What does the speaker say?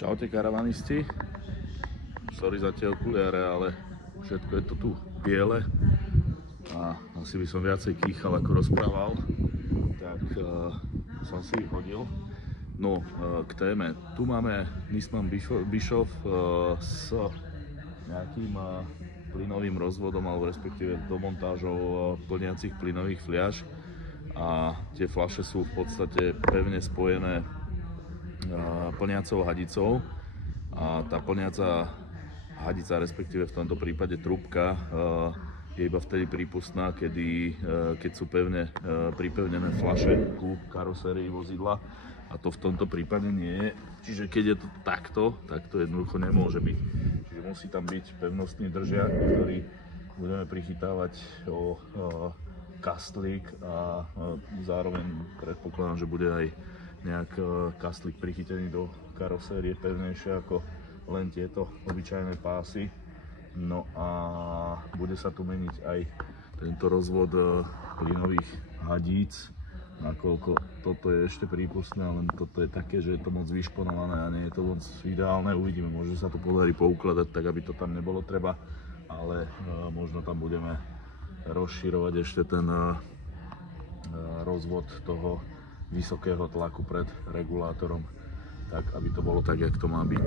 Čaute karavanisti, sorry za tie okuliare, ale všetko je to tu biele a asi by som viacej kýchal ako rozprával, tak som si ich hodil. No, k téme. Tu máme Nisman Bischoff s nejakým plynovým rozvodom, alebo respektíve domontážou plniacich plynových fliaž, a tie fľaše sú v podstate pevne spojené plniacou hadicou, a tá plniaca hadica, respektíve v tomto prípade trúbka, je iba vtedy prípustná, keď sú pevne pripevnené fľaše ku karosérii vozidla, a to v tomto prípade nie je. Čiže keď je to takto, tak to jednoducho nemôže byť. Čiže musí tam byť pevnostný držiak, ktorý budeme prichytávať o kastlík, a zároveň predpokladám, že bude aj nejak kastlík prichytený do karosérie pevnejšie ako len tieto obyčajné pásy. No a bude sa tu meniť aj tento rozvod plynových hadíc, nakoľko toto je ešte prípustné, len toto je také, že je to moc vyšponované a nie je to moc ideálne. Uvidíme, možno sa to podarí poukladať tak, aby to tam nebolo treba, ale možno tam budeme rozširovať ešte ten rozvod toho vysokého tlaku pred regulátorom, tak aby to bolo tak, jak to má byť.